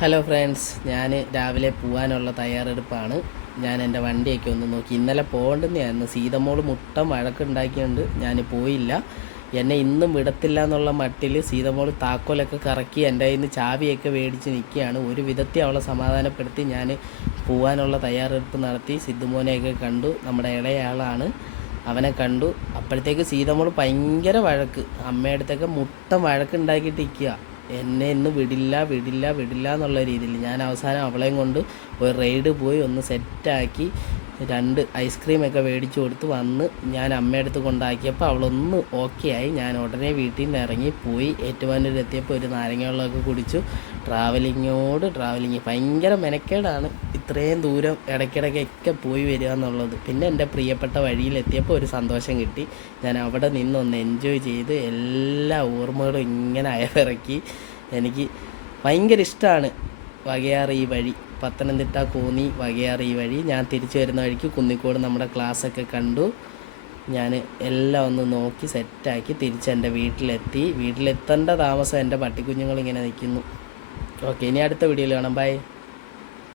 Hello friends, ഞാൻ രാവിലെ പോകാനുള്ള തയ്യാറെടുപ്പാണ്. ഞാൻ എൻ്റെ വണ്ടിയൊക്കെ ഒന്ന് നോക്കി. ഇന്നലെ പോകേണ്ടതായിരുന്നു. സീതമോൾ മുട്ടം വഴക്കുണ്ടാക്കിയുണ്ട്, ഞാൻ പോയില്ല. എന്നെ ഇന്നും വിടത്തില്ല എന്നുള്ള മട്ടിൽ സീതമോൾ താക്കോലൊക്കെ കറക്കി എൻ്റെ കയ്യിൽ നിന്ന് ചാവിയൊക്കെ മേടിച്ച് നിൽക്കുകയാണ്. ഒരു വിധത്തിൽ അവളെ സമാധാനപ്പെടുത്തി ഞാൻ പോകാനുള്ള തയ്യാറെടുപ്പ് നടത്തി. സിദ്ധുമോനെയൊക്കെ കണ്ടു, നമ്മുടെ ഇളയാളാണ്, അവനെ കണ്ടു. അപ്പോഴത്തേക്ക് സീതമോൾ ഭയങ്കര വഴക്ക്, അമ്മയടുത്തൊക്കെ മുട്ടം വഴക്കുണ്ടാക്കിയിട്ടിരിക്കുക. എന്നെ ഇന്ന് വിടില്ല വിടില്ല വിടില്ല എന്നുള്ള രീതിയിൽ ഞാൻ അവസാനം അവളെയും കൊണ്ട് ഒരു റൈഡ് പോയി ഒന്ന് സെറ്റാക്കി 2 ഐസ്ക്രീമൊക്കെ മേടിച്ചു കൊടുത്ത് വന്ന് ഞാൻ അമ്മയടുത്ത് കൊണ്ടാക്കിയപ്പോൾ അവളൊന്ന് ഓക്കെ ആയി. ഞാൻ ഉടനെ വീട്ടിൽ നിന്ന് ഇറങ്ങി പോയി. ഏറ്റുമാനൂരെത്തിയപ്പോൾ ഒരു നാരങ്ങ വെള്ളമൊക്കെ കുടിച്ചു. ട്രാവലിങ് ഭയങ്കര മെനക്കേടാണ്, ഇത്രയും ദൂരം ഇടയ്ക്കിടയ്ക്കൊക്കെ പോയി വരിക എന്നുള്ളത്. പിന്നെ എൻ്റെ പ്രിയപ്പെട്ട വഴിയിലെത്തിയപ്പോൾ ഒരു സന്തോഷം കിട്ടി. ഞാൻ അവിടെ നിന്നൊന്ന് എൻജോയ് ചെയ്ത് എല്ലാ ഓർമ്മകളും ഇങ്ങനെ അയവിറക്കി. എനിക്ക് ഭയങ്കര ഇഷ്ടമാണ് വകയാറ് ഈ വഴി, പത്തനംതിട്ട കോന്നി വകയാറ് ഈ വഴി. ഞാൻ തിരിച്ചു വരുന്ന വഴിക്ക് കുന്നിക്കോട് നമ്മുടെ ക്ലാസ്സൊക്കെ കണ്ടു. ഞാൻ എല്ലാം ഒന്ന് നോക്കി സെറ്റാക്കി തിരിച്ച് എൻ്റെ വീട്ടിലെത്തേണ്ട താമസം എൻ്റെ പട്ടിക്കുഞ്ഞുങ്ങളിങ്ങനെ നിൽക്കുന്നു. ഓക്കെ, ഇനി അടുത്ത വീഡിയോയിൽ കാണാം. ബൈ.